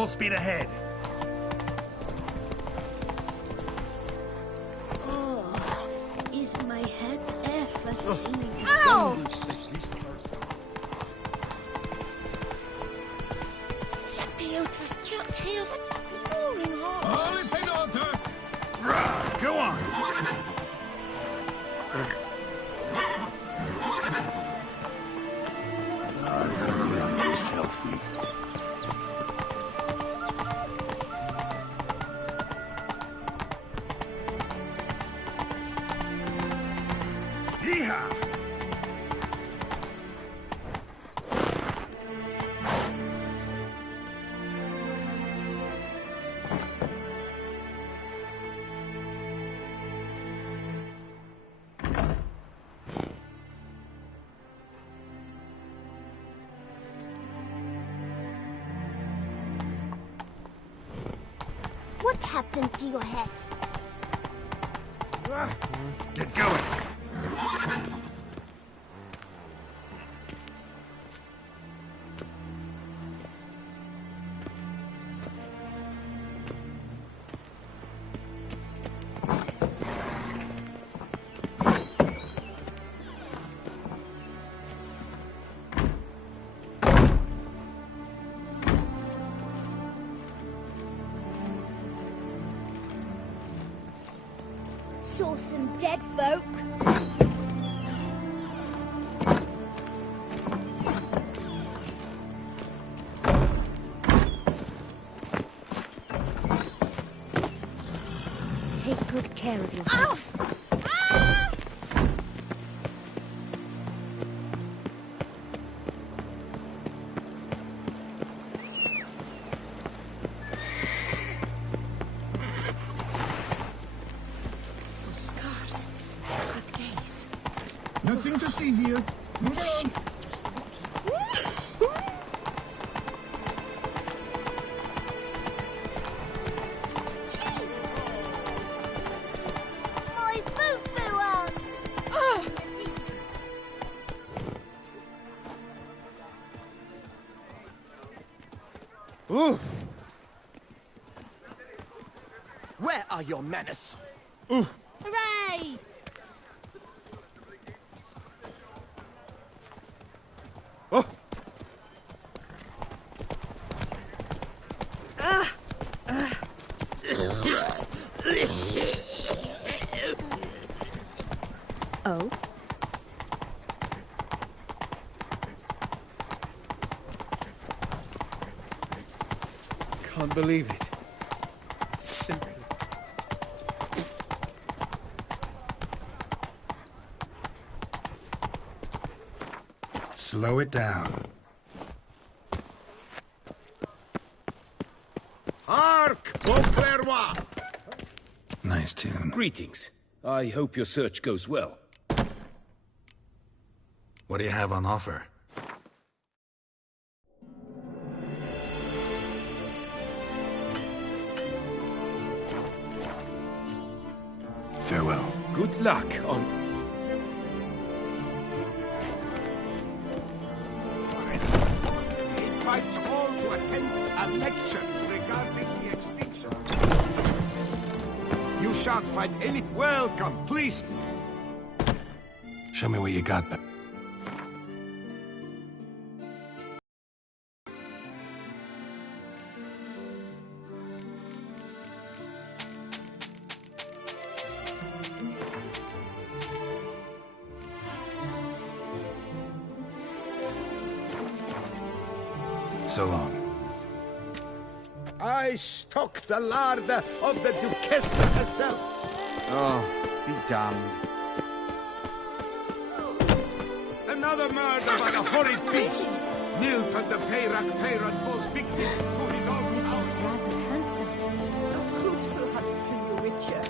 Full speed ahead. Oh, is my head ever spinning? Ow! Piotr Tails are boring hard. All is in order. Rah, go on. Everything is healthy. Yeehaw! What happened to your head? Get going. Saw some dead folk. Take good care of yourself. Those scars. That gaze. Nothing to see here. Move on. My foo-foo arms! Where are your manners? Hooray! Oh? Can't believe it. Simply. Slow it down. Hark, Beauclervois! Nice tune. Greetings. I hope your search goes well. What do you have on offer? Farewell. Good luck on... Invites all to attend a lecture regarding the extinction. You shan't find any... Welcome, please. Show me what you got there. So long. I stock the larder of the Duchess herself. Oh, be damned. Another murder by the horrid beast. Nilton the Peyran falls victim to his own Witcher's power. rather handsome. A fruitful hunt to you, Witcher.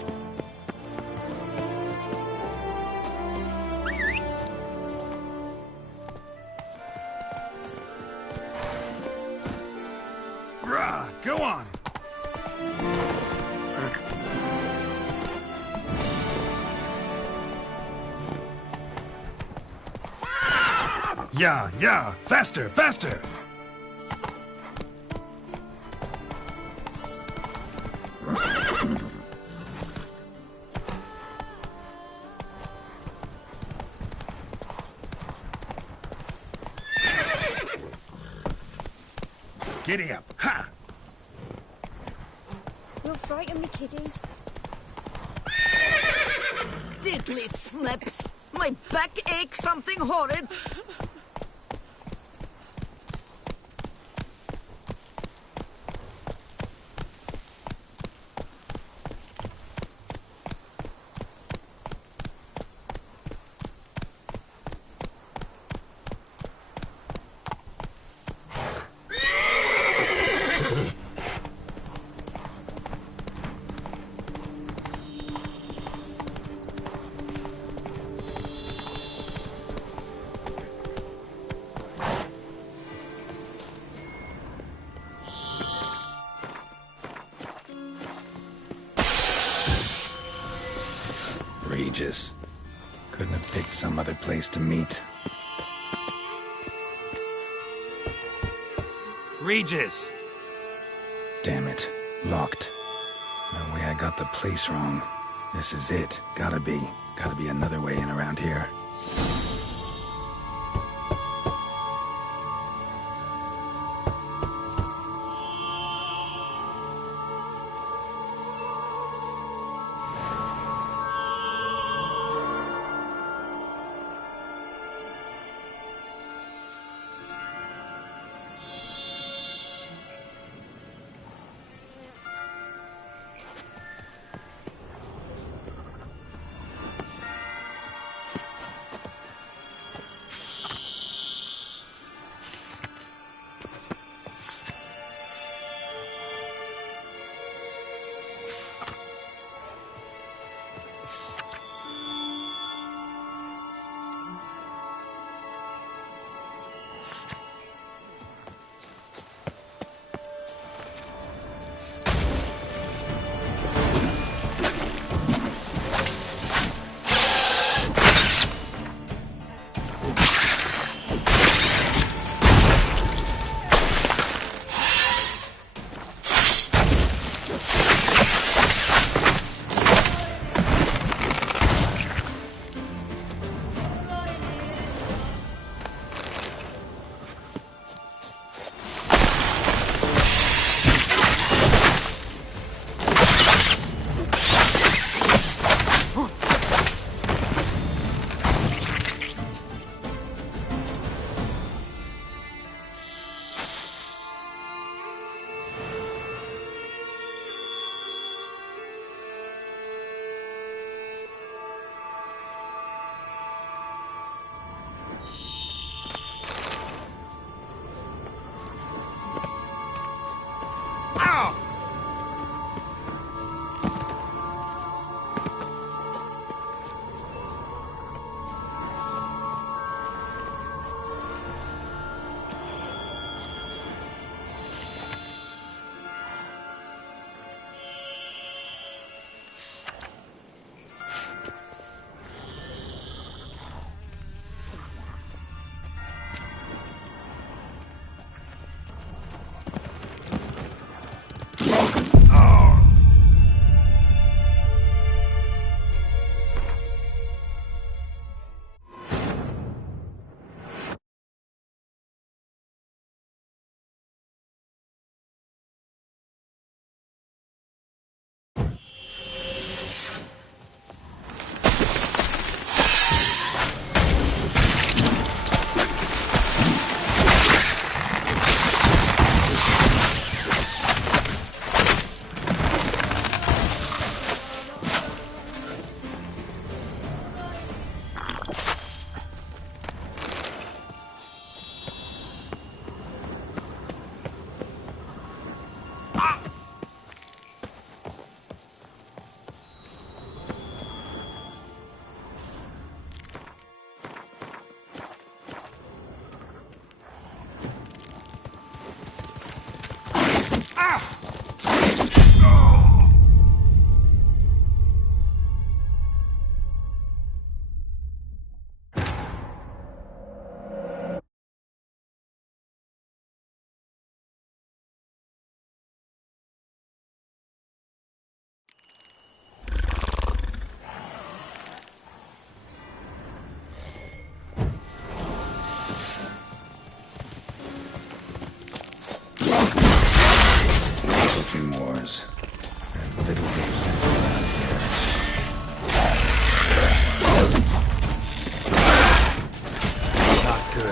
Rah, go on. Yeah, faster, faster! Giddy up. Ha! You'll frighten me, kiddies. Diddly snips! My back aches something horrid! Regis. Couldn't have picked some other place to meet. Regis! Damn it. Locked. No way I got the place wrong. This is it. Gotta be another way in around here.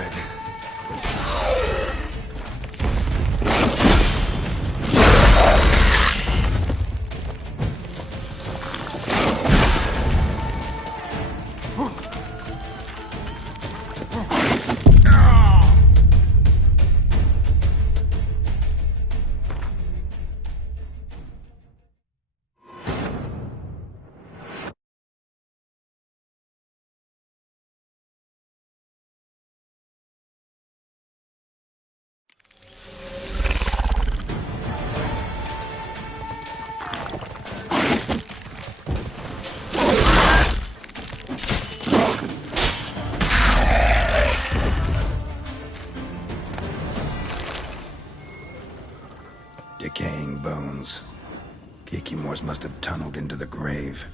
good. Decaying bones. Kikimores must have tunneled into the grave.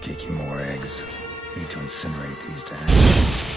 Kikimore eggs. Need to incinerate these to ash.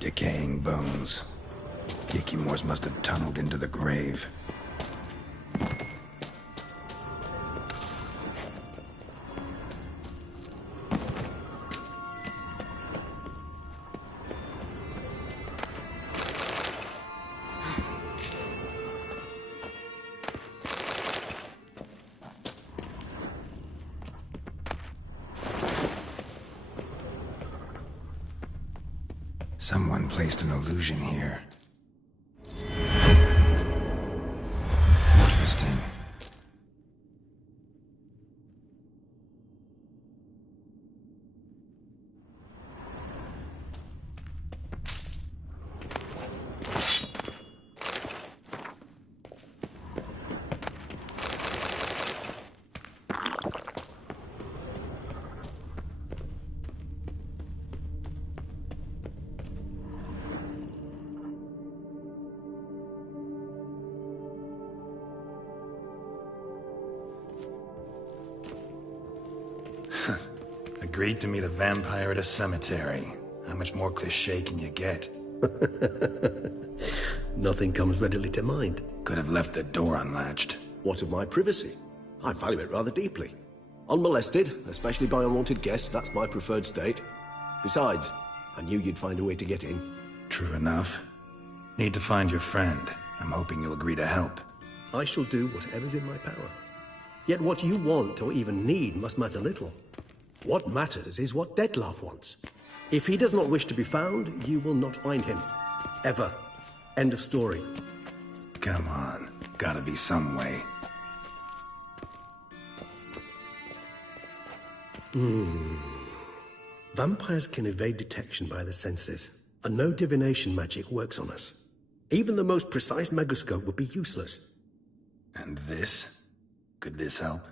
Decaying bones. Kikimores must have tunneled into the grave. Someone placed an illusion here. Interesting. Agreed to meet a vampire at a cemetery. How much more cliché can you get? Nothing comes readily to mind. Could have left the door unlatched. What of my privacy? I value it rather deeply. Unmolested, especially by unwanted guests, that's my preferred state. Besides, I knew you'd find a way to get in. True enough. Need to find your friend. I'm hoping you'll agree to help. I shall do whatever's in my power. Yet what you want or even need must matter little. What matters is what Dettlaff wants. If he does not wish to be found, you will not find him. Ever. End of story. Come on. Gotta be some way. Vampires can evade detection by the senses, and no divination magic works on us. Even the most precise megascope would be useless. And this? Could this help?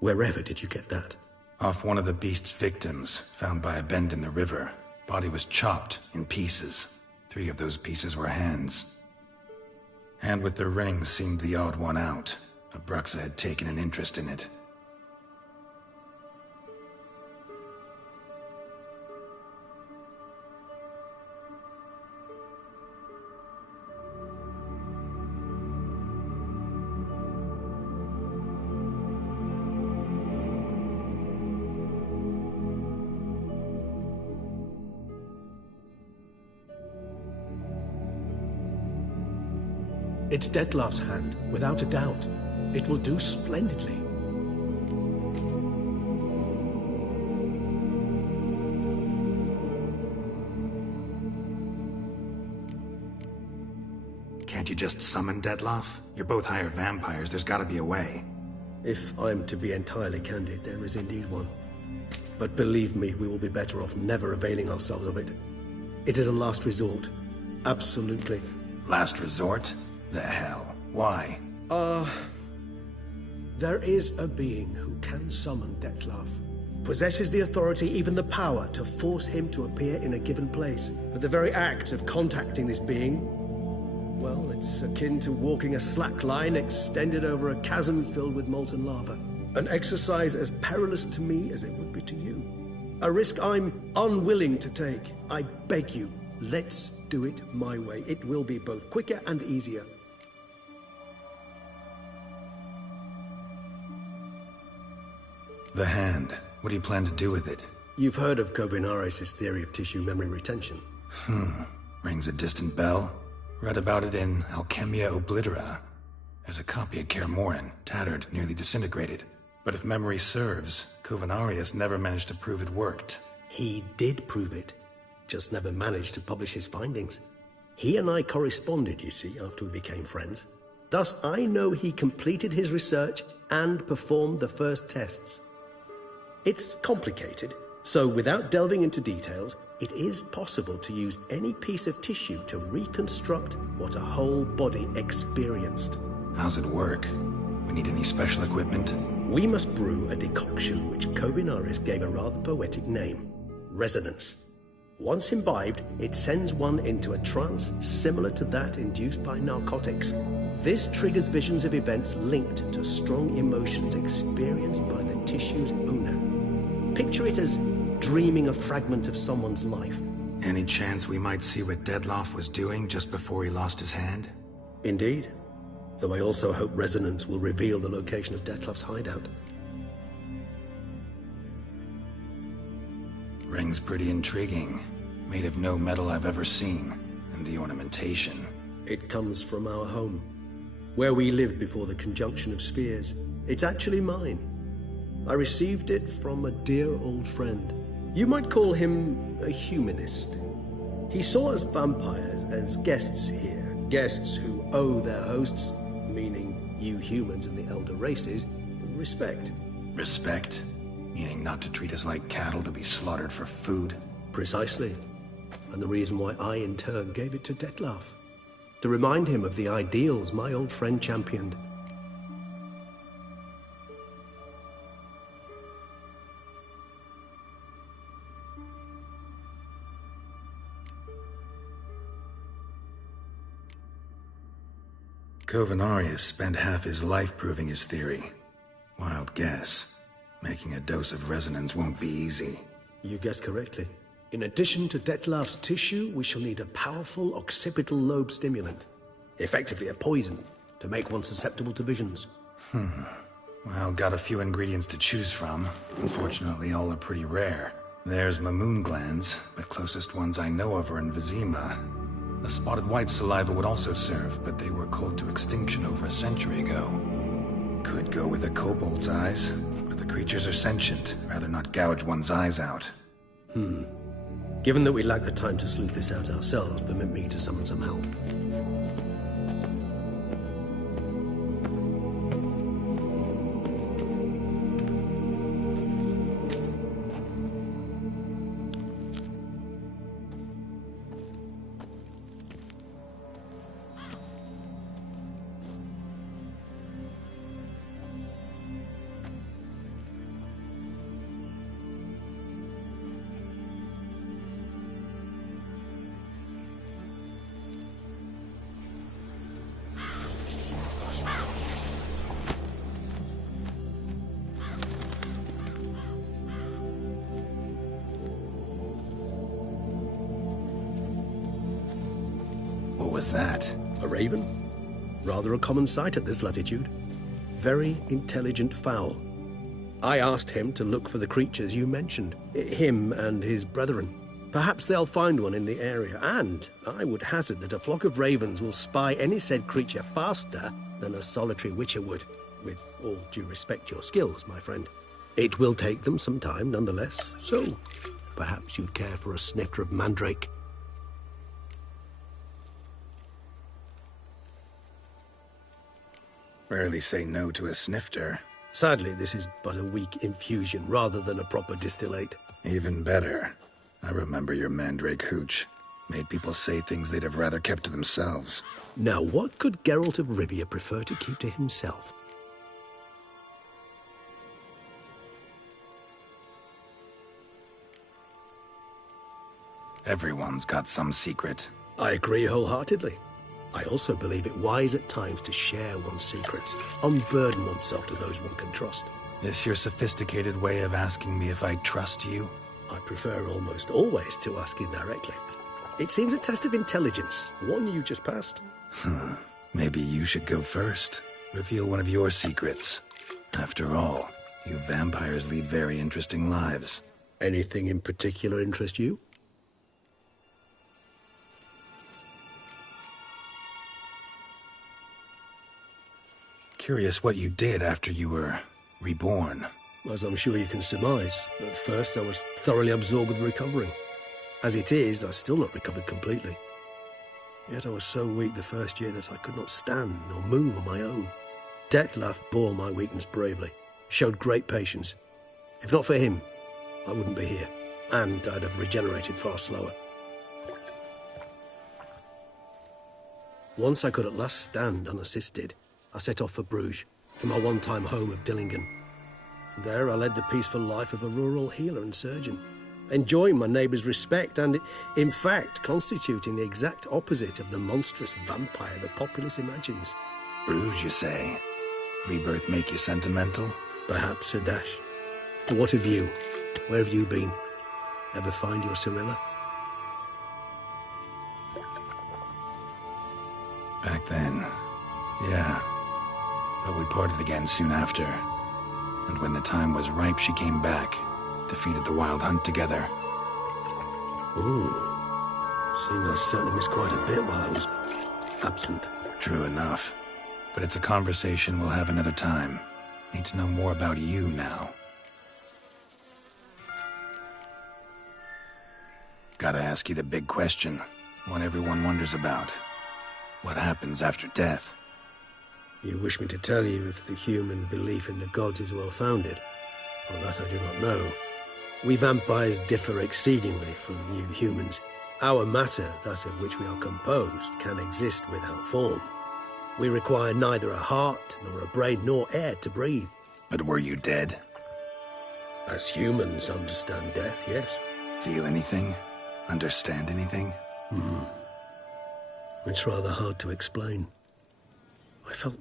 Wherever did you get that? Off one of the beast's victims, found by a bend in the river. Body was chopped in pieces. 3 of those pieces were hands. Hand with the ring seemed the odd one out. Abruxa had taken an interest in it. It's Dettlaff's hand, without a doubt. It will do splendidly. Can't you just summon Dettlaff? You're both higher vampires, there's gotta be a way. If I'm to be entirely candid, there is indeed one. But believe me, we will be better off never availing ourselves of it. It is a last resort. Absolutely. Last resort? The hell? Why? There is a being who can summon Dettlaff. Possesses the authority, even the power, to force him to appear in a given place. But the very act of contacting this being, well, it's akin to walking a slack line extended over a chasm filled with molten lava. An exercise as perilous to me as it would be to you. A risk I'm unwilling to take. I beg you, let's do it my way. It will be both quicker and easier. The hand. What do you plan to do with it? You've heard of Kovinaris' theory of tissue memory retention. Rings a distant bell. Read about it in Alchemia Oblitera. There's a copy of Kaer Morhen, tattered, nearly disintegrated. But if memory serves, Kovinaris never managed to prove it worked. He did prove it, just never managed to publish his findings. He and I corresponded, you see, after we became friends. Thus, I know he completed his research and performed the first tests. It's complicated, so without delving into details, it is possible to use any piece of tissue to reconstruct what a whole body experienced. How's it work? We need any special equipment? We must brew a decoction which Kovinaris gave a rather poetic name, resonance. Once imbibed, it sends one into a trance similar to that induced by narcotics. This triggers visions of events linked to strong emotions experienced by the tissue's owner. Picture it as dreaming a fragment of someone's life. Any chance we might see what Dettlaff was doing just before he lost his hand? Indeed. Though I also hope resonance will reveal the location of Dettlaff's hideout. Ring's pretty intriguing. Made of no metal I've ever seen. And the ornamentation. It comes from our home, where we lived before the conjunction of spheres. It's actually mine. I received it from a dear old friend. You might call him a humanist. He saw us vampires as guests here, guests who owe their hosts, meaning you humans and the elder races, respect. Respect? Meaning not to treat us like cattle to be slaughtered for food? Precisely. And the reason why I, in turn, gave it to Dettlaff. To remind him of the ideals my old friend championed. Kovinaris spent half his life proving his theory. Wild guess. Making a dose of resonance won't be easy. You guessed correctly. In addition to Dettlaff's tissue, we shall need a powerful occipital lobe stimulant. Effectively a poison, to make one susceptible to visions. Well, got a few ingredients to choose from. Unfortunately, all are pretty rare. There's Mamoon glands, but closest ones I know of are in Vizima. A spotted white saliva would also serve, but they were cold to extinction over a century ago. Could go with a kobold's eyes, but the creatures are sentient. Rather not gouge one's eyes out. Given that we lack the time to sleuth this out ourselves, permit me to summon some help. What was that? A raven? Rather a common sight at this latitude. Very intelligent fowl. I asked him to look for the creatures you mentioned, him and his brethren. Perhaps they'll find one in the area, and I would hazard that a flock of ravens will spy any said creature faster than a solitary witcher would. With all due respect to your skills, my friend. It will take them some time, nonetheless, so perhaps you'd care for a snifter of mandrake. Rarely say no to a snifter. Sadly, this is but a weak infusion rather than a proper distillate. Even better. I remember your mandrake hooch. Made people say things they'd have rather kept to themselves. Now, what could Geralt of Rivia prefer to keep to himself? Everyone's got some secret. I agree wholeheartedly. I also believe it wise at times to share one's secrets, unburden oneself to those one can trust. This your sophisticated way of asking me if I trust you? I prefer almost always to ask indirectly. It seems a test of intelligence, one you just passed. Maybe you should go first. Reveal one of your secrets. After all, you vampires lead very interesting lives. Anything in particular interest you? Curious what you did after you were reborn. As I'm sure you can surmise, at first I was thoroughly absorbed with recovering. As it is, I've still not recovered completely. Yet I was so weak the first year that I could not stand nor move on my own. Detlef bore my weakness bravely, showed great patience. If not for him, I wouldn't be here, and I'd have regenerated far slower. Once I could at last stand unassisted, I set off for Bruges, for my one-time home of Dillingen. There I led the peaceful life of a rural healer and surgeon, enjoying my neighbours' respect and, in fact, constituting the exact opposite of the monstrous vampire the populace imagines. Bruges, you say? Rebirth make you sentimental? Perhaps, Sir Dash. What of you? Where have you been? Ever find your Cirilla? Back then, yeah. But we parted again soon after. And when the time was ripe, she came back. Defeated the Wild Hunt together. Ooh. Seemed I certainly missed quite a bit while I was absent. True enough. But it's a conversation we'll have another time. Need to know more about you now. Gotta ask you the big question. One everyone wonders about. What happens after death? You wish me to tell you if the human belief in the gods is well-founded? Well, that I do not know. We vampires differ exceedingly from you humans. Our matter, that of which we are composed, can exist without form. We require neither a heart, nor a brain, nor air to breathe. But were you dead? As humans understand death, yes. Feel anything? Understand anything? It's rather hard to explain. I felt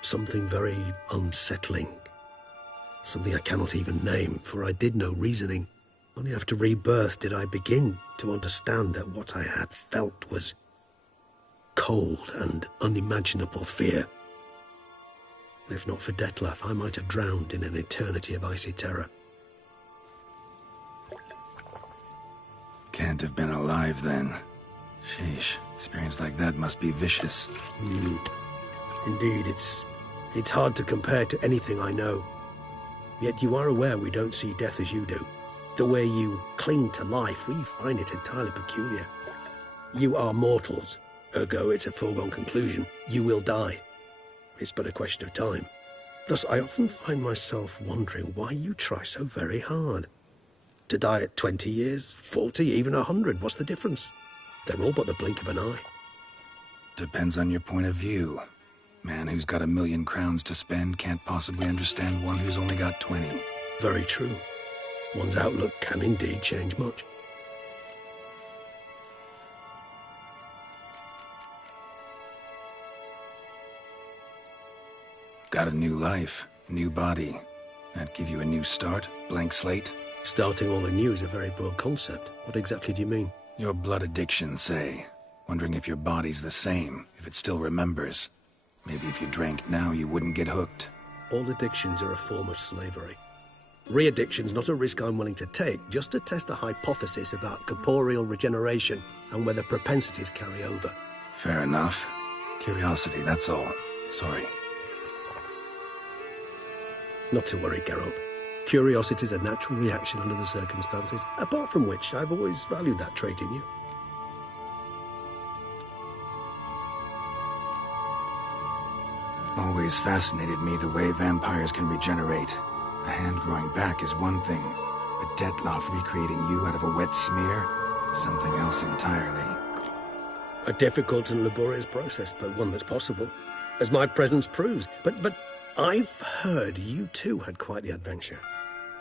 something very unsettling. Something I cannot even name, for I did no reasoning. Only after rebirth did I begin to understand that what I had felt was cold and unimaginable fear. If not for Detlef, I might have drowned in an eternity of icy terror. Can't have been alive then. Sheesh, experience like that must be vicious. Indeed, it's hard to compare to anything I know. Yet you are aware we don't see death as you do. The way you cling to life, we find it entirely peculiar. You are mortals, ergo it's a foregone conclusion. You will die. It's but a question of time. Thus, I often find myself wondering why you try so very hard. To die at 20 years, 40, even 100, what's the difference? They're all but the blink of an eye. Depends on your point of view. Man who's got 1,000,000 crowns to spend can't possibly understand one who's only got 20. Very true. One's outlook can indeed change much. Got a new life, a new body. That give you a new start, blank slate? Starting all anew is a very broad concept. What exactly do you mean? Your blood addiction, say. Wondering if your body's the same, if it still remembers. Maybe if you drank now, you wouldn't get hooked. All addictions are a form of slavery. Re-addiction's not a risk I'm willing to take, just to test a hypothesis about corporeal regeneration and whether propensities carry over. Fair enough. Curiosity, that's all. Sorry. Not to worry, Geralt. Curiosity is a natural reaction under the circumstances, apart from which I've always valued that trait in you. Always fascinated me the way vampires can regenerate. A hand growing back is one thing, but Dettlaff recreating you out of a wet smear? Something else entirely. A difficult and laborious process, but one that's possible, as my presence proves. But I've heard you too had quite the adventure.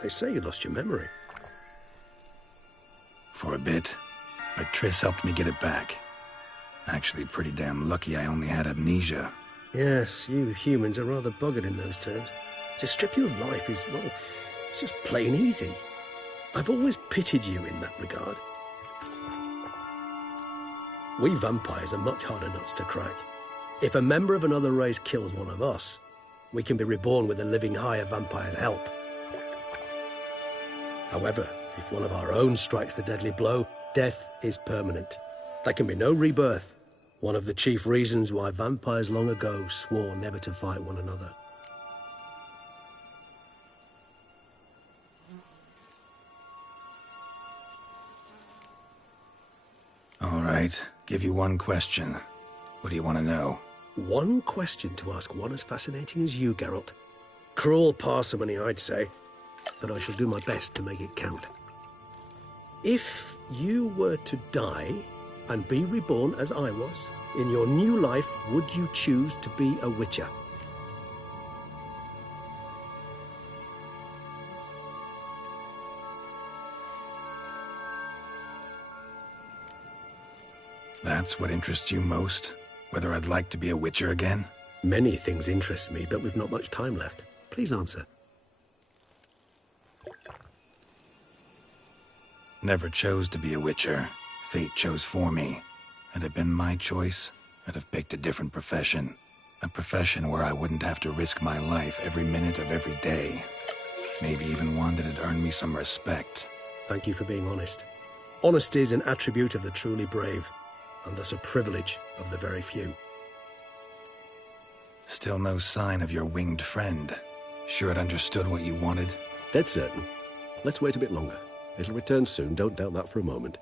They say you lost your memory. For a bit, but Triss helped me get it back. Actually, pretty damn lucky I only had amnesia. Yes, you humans are rather buggered in those terms. To strip you of life is, well, it's just plain easy. I've always pitied you in that regard. We vampires are much harder nuts to crack. If a member of another race kills one of us, we can be reborn with a living higher vampire's help. However, if one of our own strikes the deadly blow, death is permanent. There can be no rebirth. One of the chief reasons why vampires long ago swore never to fight one another. All right, give you one question. What do you want to know? One question to ask one as fascinating as you, Geralt. Cruel parsimony, I'd say, but I shall do my best to make it count. If you were to die and be reborn as I was, in your new life, would you choose to be a Witcher? That's what interests you most? Whether I'd like to be a Witcher again? Many things interest me, but we've not much time left. Please answer. Never chose to be a Witcher. Fate chose for me. Had it been my choice, I'd have picked a different profession. A profession where I wouldn't have to risk my life every minute of every day. Maybe even one that had earned me some respect. Thank you for being honest. Honesty is an attribute of the truly brave, and thus a privilege of the very few. Still no sign of your winged friend. Sure it understood what you wanted? Dead certain. Let's wait a bit longer. It'll return soon, don't doubt that for a moment.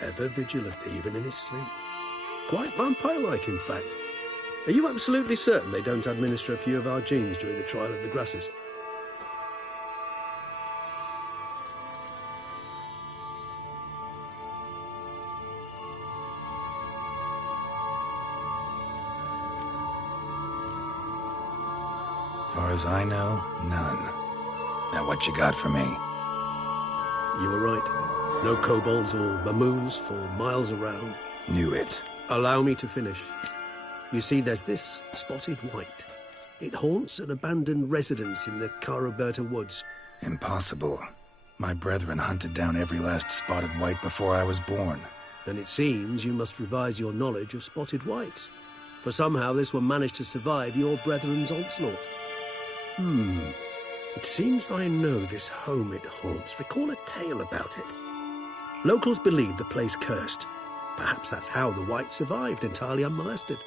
Ever vigilant, even in his sleep. Quite vampire-like, in fact. Are you absolutely certain they don't administer a few of our genes during the trial of the grasses? Far as I know, none. Now what you got for me? You were right. No kobolds or mamoons for miles around. Knew it. Allow me to finish. You see, there's this spotted white. It haunts an abandoned residence in the Caroberta woods. Impossible. My brethren hunted down every last spotted white before I was born. Then it seems you must revise your knowledge of spotted whites. For somehow this one managed to survive your brethren's onslaught. It seems I know this home it haunts. Recall a tale about it. Locals believe the place cursed. Perhaps that's how the whites survived entirely unmolested.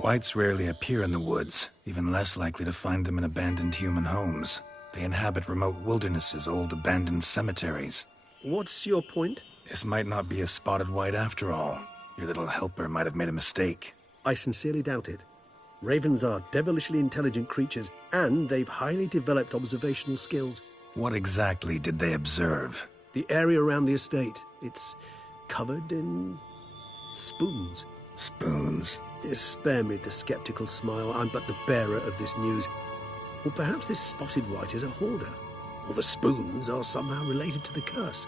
Whites rarely appear in the woods, even less likely to find them in abandoned human homes. They inhabit remote wildernesses, old abandoned cemeteries. What's your point? This might not be a spotted white after all. Your little helper might have made a mistake. I sincerely doubt it. Ravens are devilishly intelligent creatures, and they've highly developed observational skills. What exactly did they observe? The area around the estate, it's covered in spoons. Spoons? Spare me the skeptical smile. I'm but the bearer of this news. Or perhaps this spotted white is a hoarder. Or the spoons are somehow related to the curse.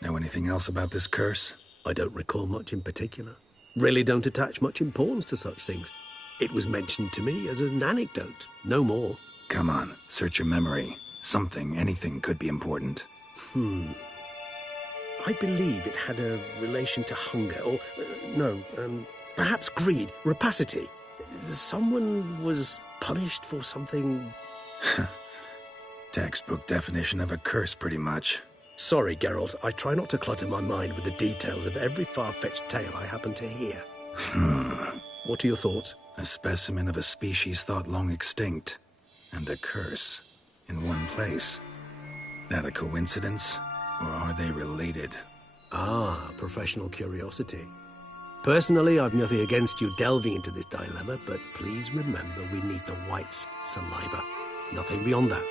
Know anything else about this curse? I don't recall much in particular. Really don't attach much importance to such things. It was mentioned to me as an anecdote, no more. Come on, search your memory. Something, anything could be important. I believe it had a relation to hunger, or, perhaps greed, rapacity. Someone was punished for something... Textbook definition of a curse, pretty much. Sorry, Geralt, I try not to clutter my mind with the details of every far-fetched tale I happen to hear. What are your thoughts? A specimen of a species thought long extinct, and a curse in one place. That a coincidence, or are they related? Ah, professional curiosity. Personally, I've nothing against you delving into this dilemma, but please remember we need the white's saliva. Nothing beyond that.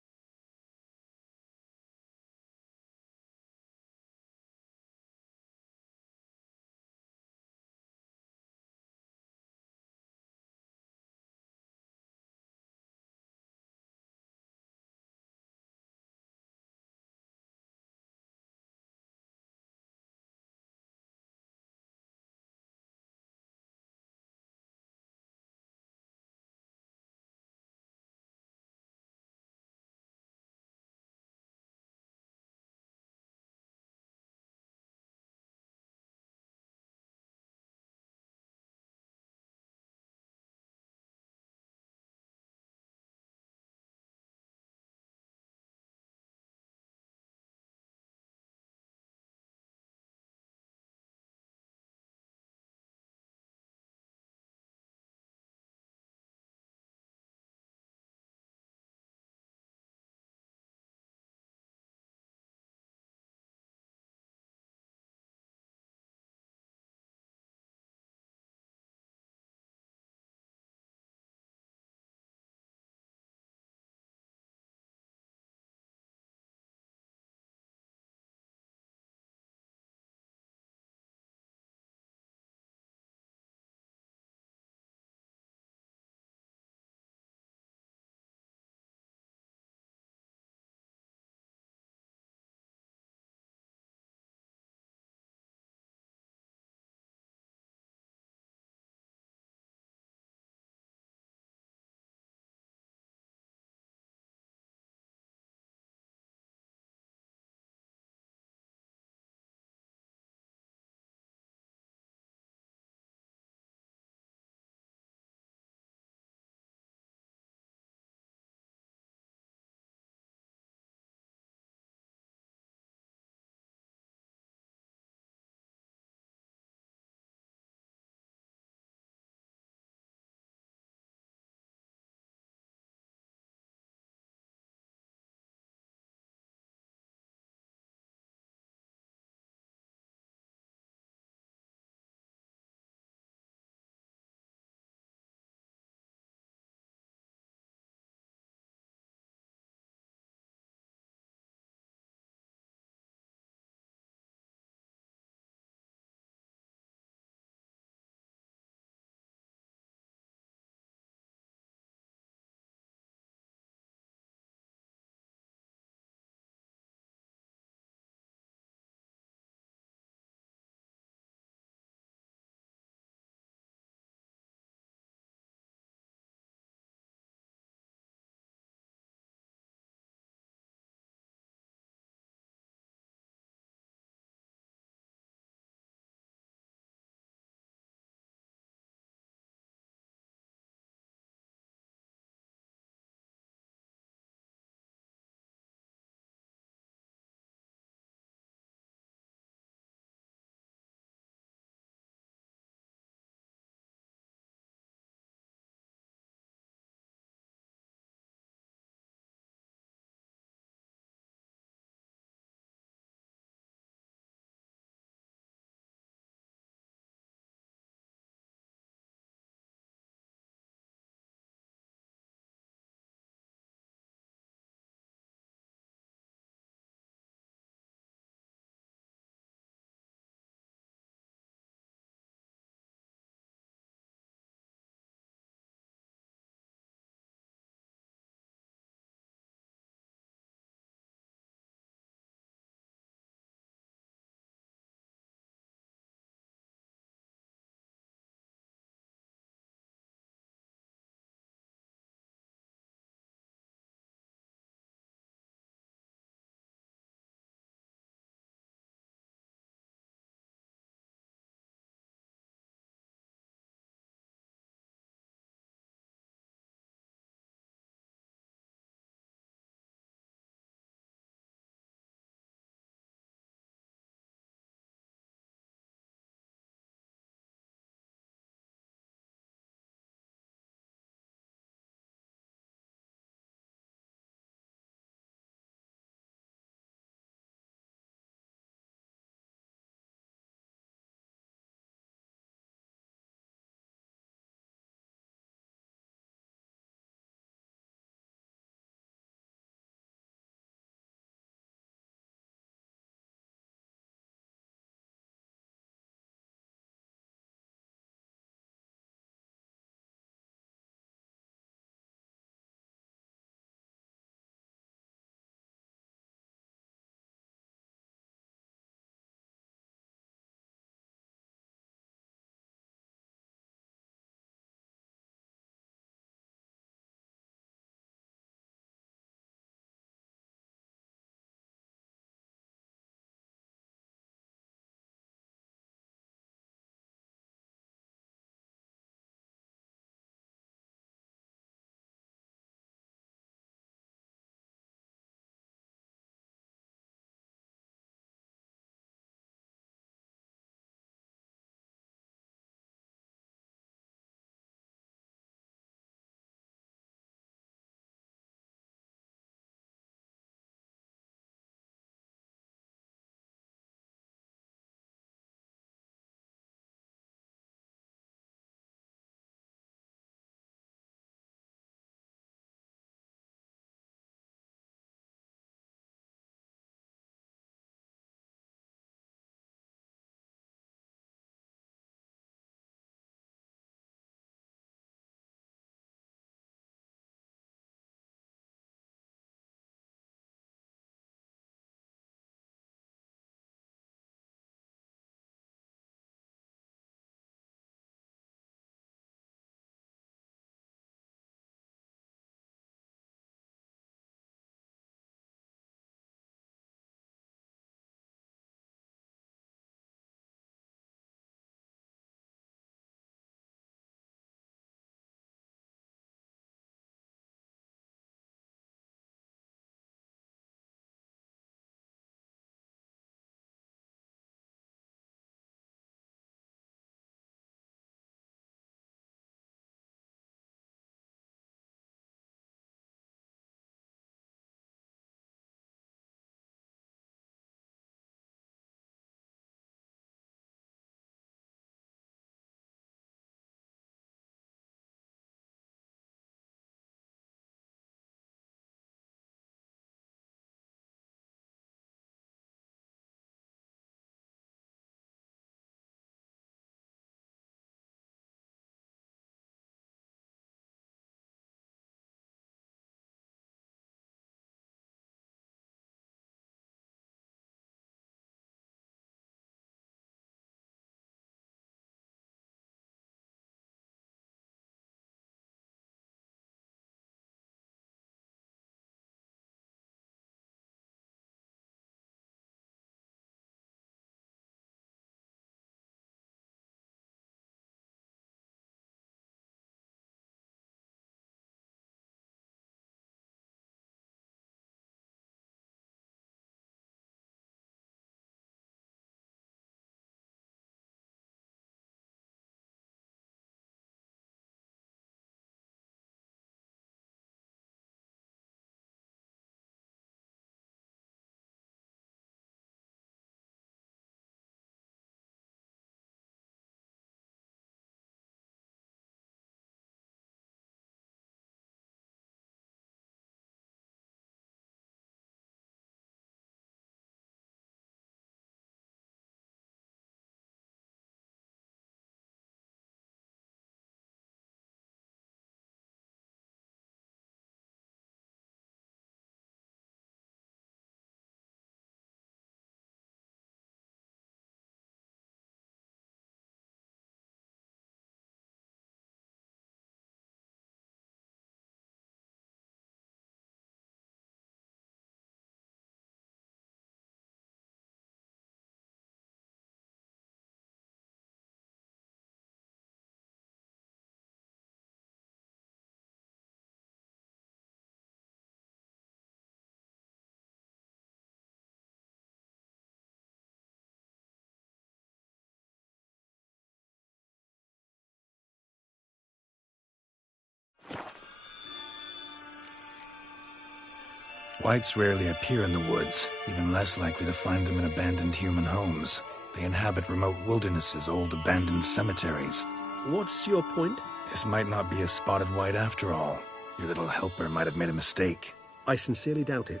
Whites rarely appear in the woods, even less likely to find them in abandoned human homes. They inhabit remote wildernesses, old abandoned cemeteries. What's your point? This might not be a spotted white after all. Your little helper might have made a mistake. I sincerely doubt it.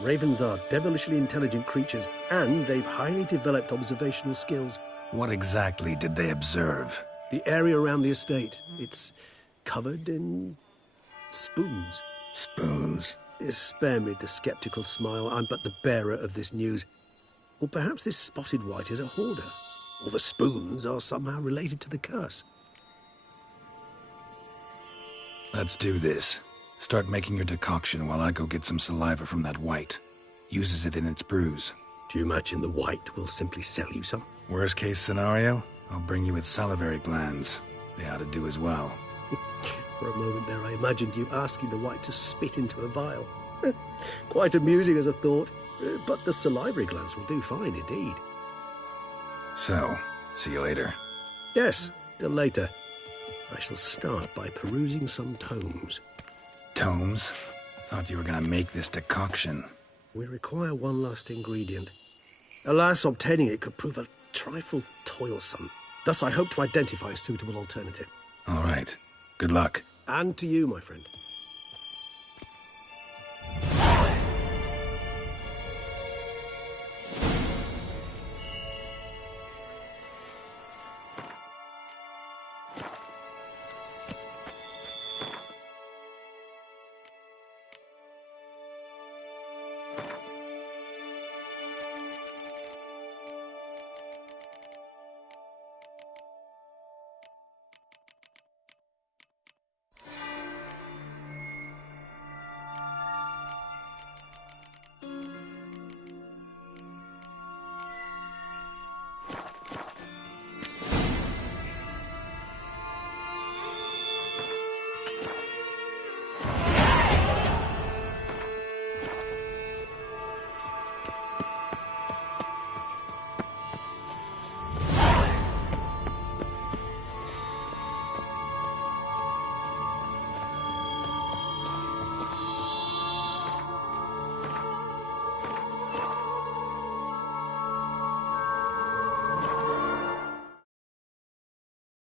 Ravens are devilishly intelligent creatures, and they've highly developed observational skills. What exactly did they observe? The area around the estate, it's covered in spoons. Spoons? Spare me the skeptical smile. I'm but the bearer of this news. Or perhaps this spotted white is a hoarder. Or the spoons are somehow related to the curse. Let's do this. Start making your decoction while I go get some saliva from that white. Uses it in its brews. Do you imagine the white will simply sell you some? Worst case scenario, I'll bring you its salivary glands. They ought to do as well. For a moment there, I imagined you asking the white to spit into a vial. Quite amusing as a thought, but the salivary glands will do fine indeed. So, see you later. Yes, till later. I shall start by perusing some tomes. Tomes? Thought you were gonna make this decoction. We require one last ingredient. Alas, obtaining it could prove a trifle toilsome. Thus, I hope to identify a suitable alternative. All right. Good luck. And to you, my friend.